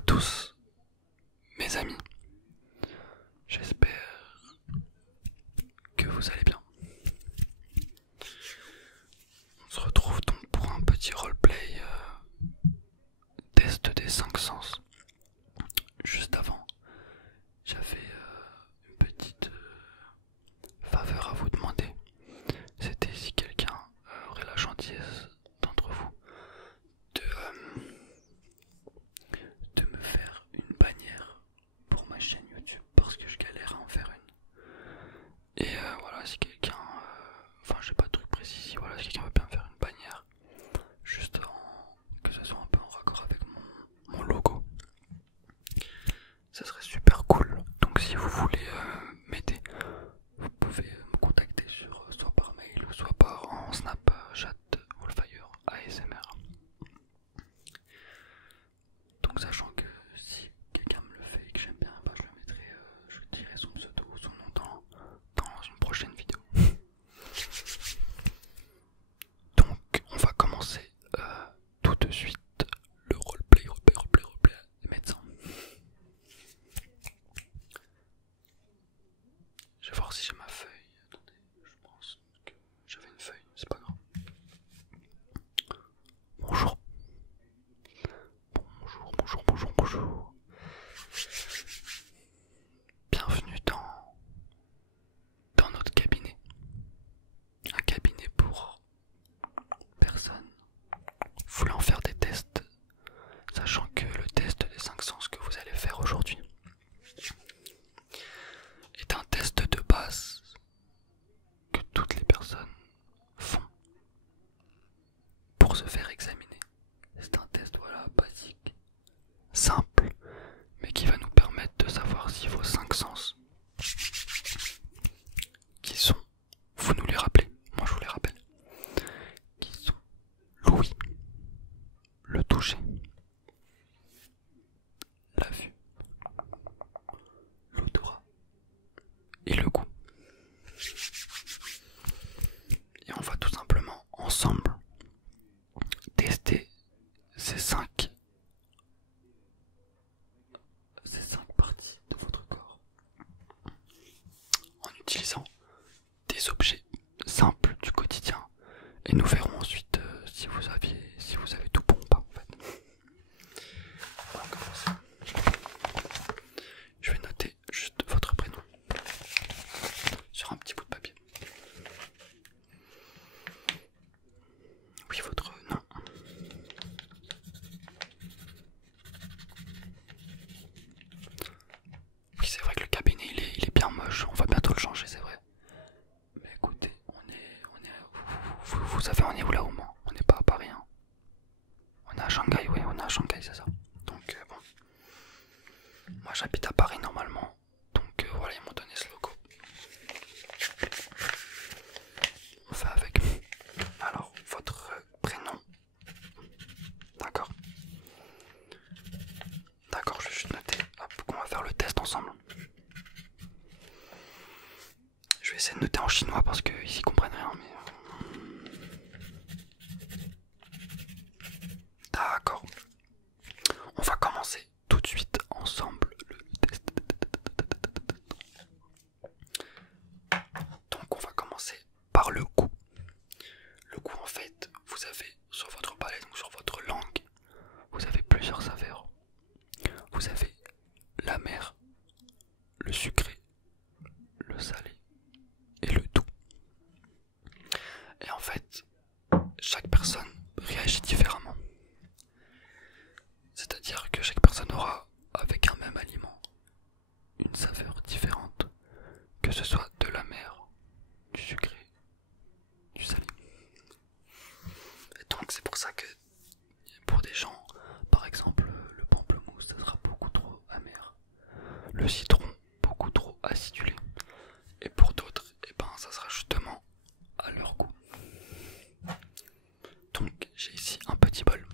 à tous mes amis, j'espère que vous allez bien. On se retrouve donc pour un petit roleplay test des 5 sens. Juste avant, j'avais une petite faveur à vous demander. C'était si quelqu'un aurait la gentillesse d'entre vous de me faire une bannière pour ma chaîne YouTube, parce que je galère à en faire une. Et voilà, si quelqu'un, enfin j'ai pas de truc précis, si voilà, si quelqu'un veut bien me faire une bannière, juste que ce soit un peu en raccord avec mon logo, ça serait super cool. Donc si vous voulez m'aider, vous pouvez me contacter soit par mail ou soit en Snapchat Wolfire ASMR. Donc sachant que si quelqu'un me le fait et que j'aime bien, bah, je dirai son pseudo ou son nom dans une prochaine vidéo. Donc on va commencer tout de suite le roleplay des médecins. Je vais voir si j'ai ma feuille. Attendez, je pense que j'avais une feuille, c'est pas grave. Bonjour. Bonjour. Bienvenue dans notre cabinet. Un cabinet pour personnes voulant faire des tests, sachant que le test des 5 sens que vous allez faire aujourd'hui est un test de base que toutes les personnes font pour se faire examiner. C'est un test voilà basique, simple, mais qui va nous permettre de savoir si vos 5 sens, qui sont, vous nous les rappelez, moi je vous les rappelle, qui sont l'ouïe, le toucher, la vue, l'odorat et le goût. Et on va tout simplement ensemble tester ces 5 parties de votre corps en utilisant des objets simples du quotidien, et nous verrons ensuite si vous avez tout bon ou pas en fait. On va commencer. Je vais noter juste votre prénom sur un petit bout de papier. Oui, votre nom. Oui, c'est vrai que le cabinet il est bien moche, on va bientôt le changer, c'est vrai. Mais écoutez, vous savez on est où là au Mans? On n'est pas à Paris, hein. On est à Shanghai, oui, on est à Shanghai, c'est ça. Donc bon, moi j'habite à Paris normalement, donc voilà, ils m'ont donné ce logo. On fait avec. Alors, votre prénom. D'accord. D'accord, je vais juste noter. Hop, qu'on va faire le test ensemble. Je vais essayer de noter en chinois parce qu'ils y comprennent rien, mais. D'accord. On va commencer tout de suite ensemble le test. Donc on va commencer par le goût. Le goût, en fait, vous avez sur votre palais, donc sur votre langue, vous avez plusieurs saveurs. Vous avez l'amer, le sucré, le salé et le doux. Et en fait, chaque personne réagit différemment. C'est-à-dire que chaque personne aura, avec un même aliment, une saveur différente, que ce soit de l'amer, du sucré, du salé. Et donc c'est pour ça que pour des gens, par exemple le pamplemousse, ça sera beaucoup trop amer, le citron beaucoup trop acidulé, et pour d'autres, et ben ça sera justement à leur goût. Donc j'ai ici un petit bol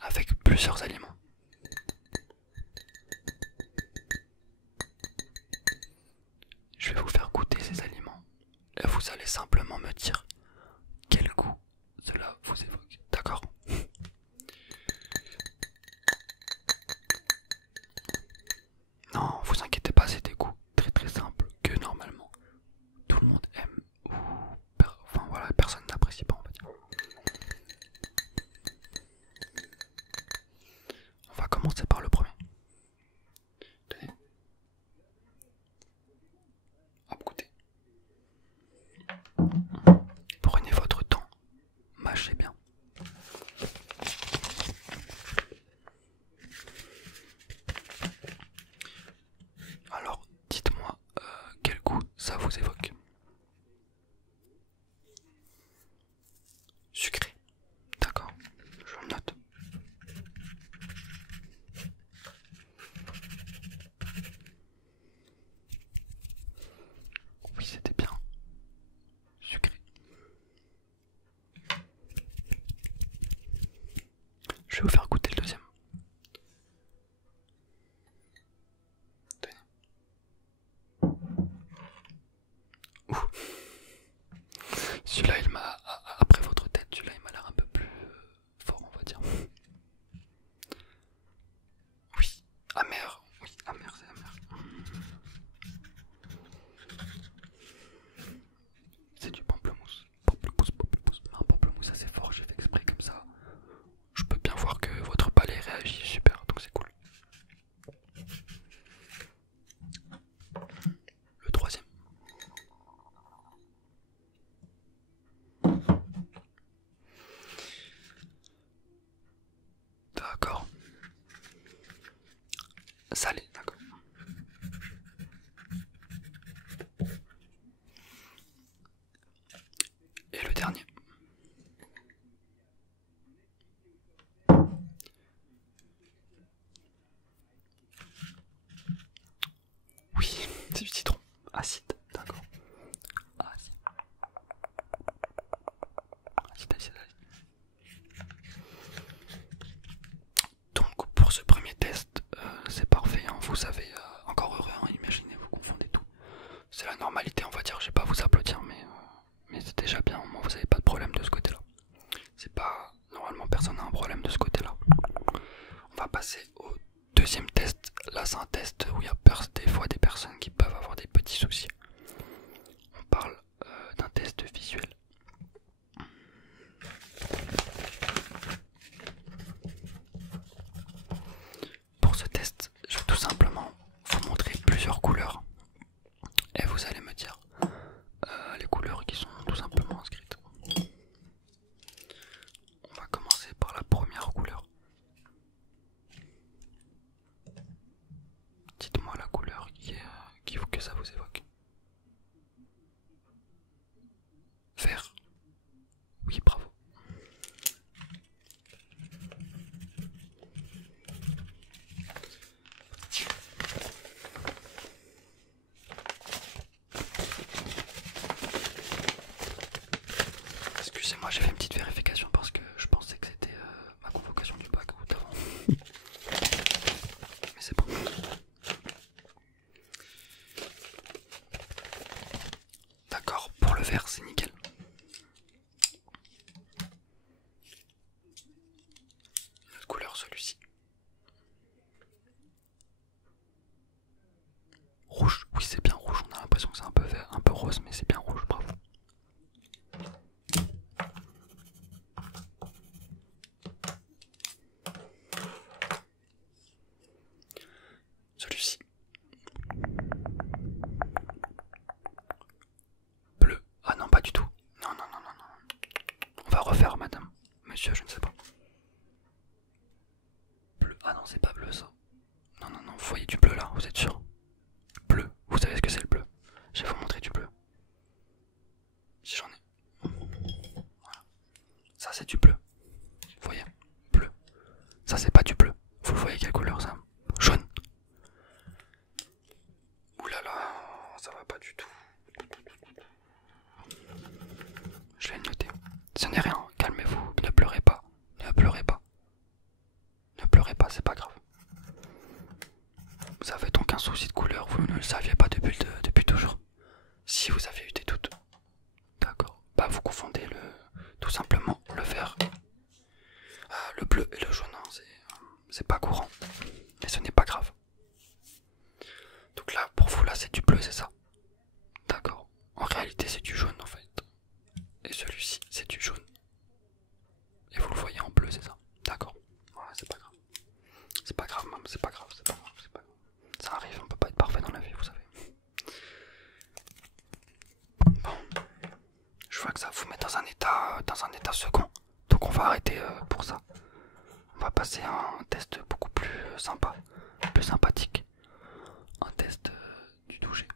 avec plusieurs aliments. Je vais vous faire goûter ces aliments et vous allez simplement me dire quel cela vous évoque. D'accord? Non, vous inquiétez pas, c'est des goûts très très simples que normalement tout le monde aime ou enfin voilà, personne n'apprécie pas, on va dire. On va commencer par le premier. Tenez. Hop, goûtez. Prenez votre temps, mâchez bien. Alors, dites-moi quel goût ça vous évoque. Sucré, d'accord, je le note. Oui, c'était bien. Sucré. Je vais vous faire goûter le deuxième. Tenez. Ouh. Celui-là, il m'a... Après votre tête, celui-là, il m'a l'air un peu plus fort, on va dire. Oui, amer. Oui, amer, c'est amer. C'est du pamplemousse. Pamplemousse, pamplemousse. Un pamplemousse assez fort, j'ai fait exprès comme ça. Je peux bien voir que votre palais réagit super, donc c'est cool. Le troisième. D'accord. Salé, d'accord. Et le dernier. Oui, c'est du citron. Acide, d'accord. Acide. Acide, acide, acide. Donc pour ce premier test, c'est parfait, hein. Vous avez encore heureux, hein. Imaginez, vous confondez tout. C'est la normalité, on va dire. Je vais pas vous applaudir, mais c'est déjà bien. Au moins vous avez pas de problème de ce côté-là. C'est pas... Normalement personne n'a un problème de ce côté-là. On va passer au deuxième test. Là c'est un test où il y a des fois des personnes qui peuvent avoir des petits soucis. On parle d'un test visuel. Pour ce test, je vais tout simplement vous montrer plusieurs couleurs. Et vous allez me dire les couleurs qui sont tout simplement inscrites. On va commencer par la première couleur. Dites-moi la couleur que ça vous évoque. Vert. Oui, bravo. Excusez-moi, j'ai fait une petite vérification parce que je pensais que c'était ma convocation du bac ou d'avant. Mais c'est bon. D'accord, pour le vert, c'est nickel. Une autre couleur, celui-ci. Rouge, oui c'est bien rouge, on a l'impression que c'est un peu vert, un peu rose, mais c'est bien rouge, bravo. Celui-ci. Bleu. Ah non, pas du tout. Non, non, non, non, non. On va refaire, madame. Monsieur, je ne sais pas. Bleu. Ah non, c'est pas bleu ça. Non, non, non, vous voyez du bleu là, vous êtes sûr? Bleu. Vous savez ce que c'est le bleu? Je vais vous montrer du bleu. Si j'en ai. Voilà. Ça, c'est du bleu. Vous voyez? Bleu. Ça, c'est pas du bleu. Vous le voyez quelle couleur ça? Jaune. Oulala, ça va pas du tout. Je vais le noter. Ce n'est rien, calmez-vous, ne pleurez pas. Ne pleurez pas. Ne pleurez pas, c'est pas grave. Vous avez donc un souci de couleur, vous ne le saviez pas depuis toujours. Si vous avez eu des doutes. D'accord. Bah vous confondez tout simplement le vois que ça vous met dans un état second. Donc on va arrêter pour ça. On va passer à un test beaucoup plus sympa, plus sympathique. Un test du toucher.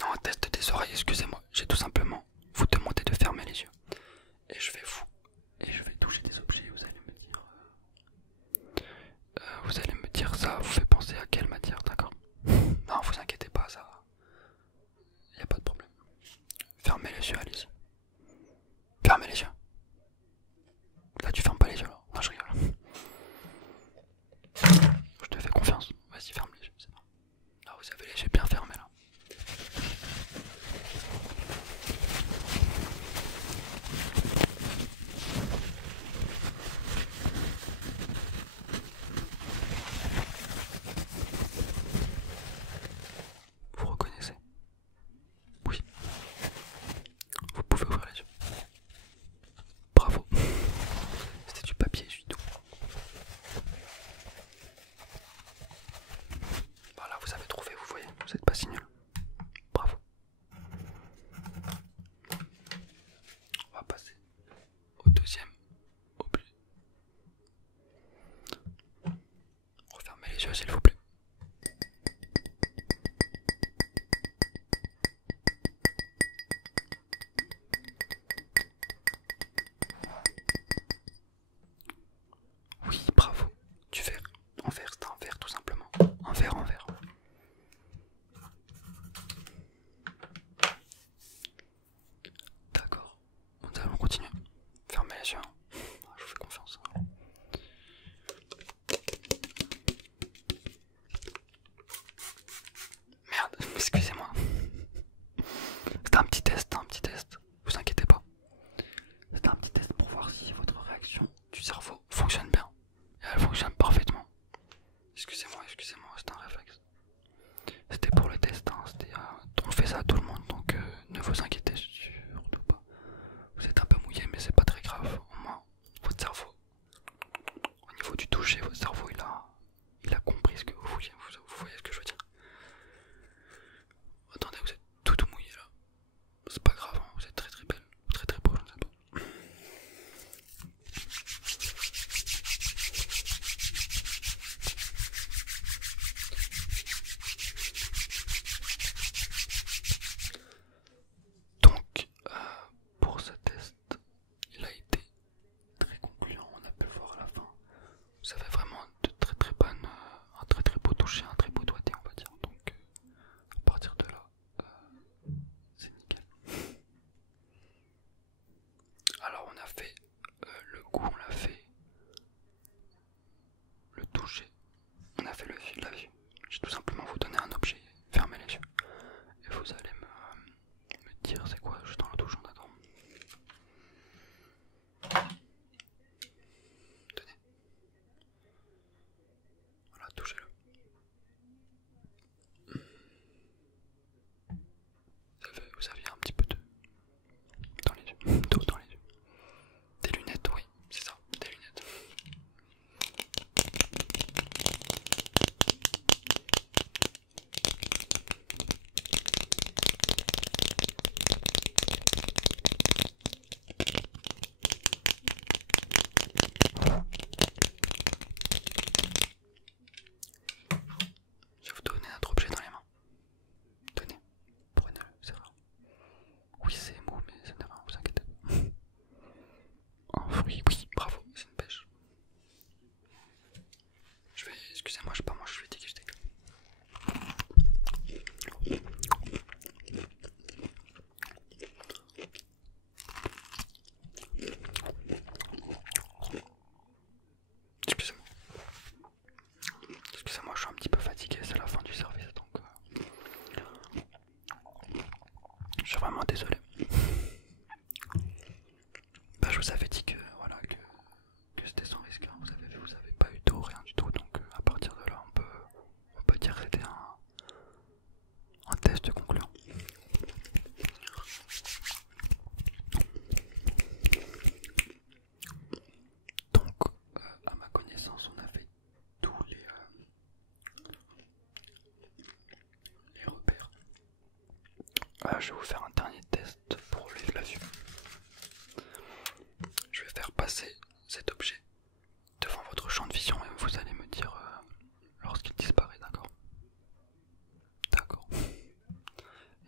Non, un test des oreilles, excusez-moi. J'ai tout simplement vous demander de fermer les yeux. Et je vais toucher des objets. Vous allez me dire ça vous fait penser à quelle matière, d'accord? Non, vous inquiétez pas, ça. Y a pas de problème. Fermez les yeux, allez-y. Fermez les yeux. Là, tu fermes pas les yeux, là. Non, je rigole. Je te fais confiance. Vas-y, ferme les yeux, c'est bon. Là, vous avez les yeux bien fermés, là. Vous reconnaissez? Oui. Vous pouvez ouvrir les yeux. Bravo. C'était du papier essuie-tout. Voilà, vous avez trouvé, vous voyez, vous êtes pas si nul. Bravo. On va passer au deuxième objet. Refermez les yeux s'il vous plaît. Oui, bravo. Du verre. En verre, c'est un verre tout simplement. Un verre en verre. D'accord. Nous allons continuer. Fermez les yeux. Je vous fais confiance. Merde, excusez-moi. C'était un petit test, un petit test. Vous inquiétez pas. C'était un petit test pour voir si votre réaction du cerveau fonctionne bien. Et elle fonctionne parfaitement. Excusez-moi, c'est un réflexe. C'était pour le test, hein. On fait ça à tout le monde, donc ne vous inquiétez surtout pas. Vous êtes un peu mouillé, mais c'est pas très grave. Au moins, votre cerveau, au niveau du toucher, votre cerveau il a compris ce que vous vouliez. Vous voyez ce que je veux dire? Attendez, vous êtes tout mouillé là. C'est pas grave, hein. Vous êtes très très belle, très très beau, je ne sais pas. Donc, pour ce test, il a été très concluant, on a pu voir à la fin. Vous avez vraiment de très très bonnes, un très très beau toucher, un très beau doigté, on va dire. Donc, à partir de là, c'est nickel. Alors, on a fait le goût, on l'a fait, le toucher, on a fait la vue. Je vais tout simplement vous donner un objet, fermez les yeux, et vous allez me dire c'est quoi juste en le touchant, d'accord? Tenez. Voilà, touchez-le. Vous aviez un petit peu d'eau dans les yeux. Des lunettes, oui, c'est ça, des lunettes. Je vais vous donner un autre objet dans les mains. Tenez, prenez-le, c'est rare. Oui, c'est mou, mais ça n'est rien, vous inquiétez pas. Un fruit, oui, bravo, c'est une pêche. Excusez-moi, je sais pas, moi je suis fatigué, je déconne. Excusez-moi. Excusez-moi, je suis un petit peu fatigué, c'est la fin du service, donc je suis vraiment désolé. Bah, je vous avais dit que, voilà, que c'était sans risque, hein. Vous avez vu, vous avez pas eu d'eau, rien du tout, donc à partir de là, on peut dire que c'était un test concluant. Donc, à ma connaissance, on a fait tous les repères. je vais vous faire un dernier test pour la vue. Je vais faire passer cet objet devant votre champ de vision et vous allez me dire lorsqu'il disparaît, d'accord? D'accord.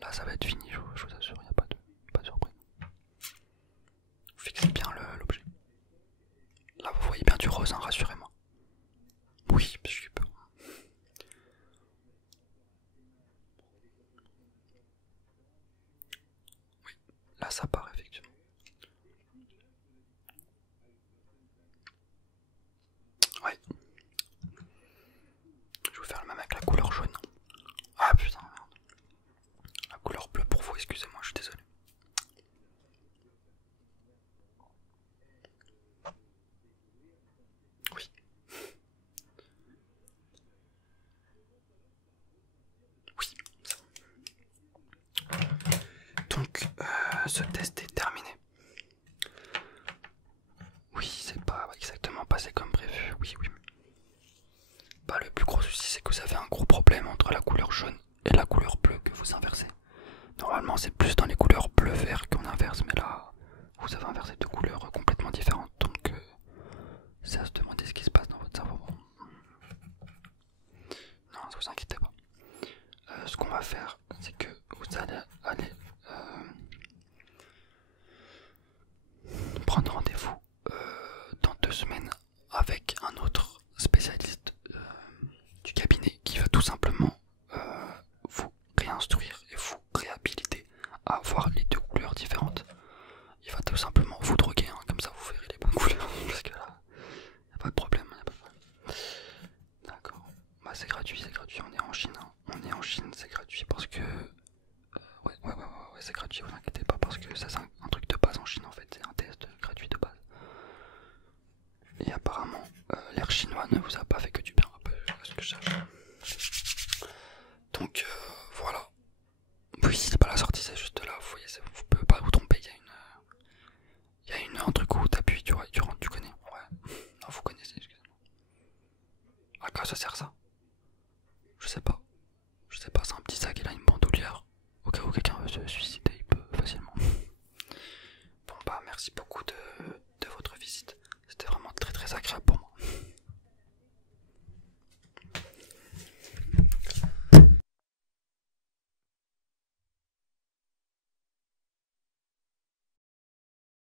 Là ça va être fini, je vous assure, il n'y a pas de surprise. Fixez bien l'objet. Là vous voyez bien du rose, hein, rassurez-moi. Oui, je suis peur. Oui, là ça part effectivement. Ouais. Je vais vous faire le même avec la couleur jaune. Ah putain, merde. La couleur bleue pour vous, excusez-moi, je suis désolé. Oui. Oui, c'est bon. Donc, ce test est terminé. Oui, c'est pas exactement passé comme prévu, oui, oui. Bah, le plus gros souci, c'est que vous avez un gros problème entre la couleur jaune et la couleur bleue que vous inversez. Normalement, c'est plus dans les couleurs bleu-vert qu'on inverse, mais là, vous avez inversé deux couleurs complètement différentes, donc c'est à se demander ce qui se passe dans votre cerveau. Non, ne vous inquiétez pas. Ce qu'on va faire, c'est que vous allez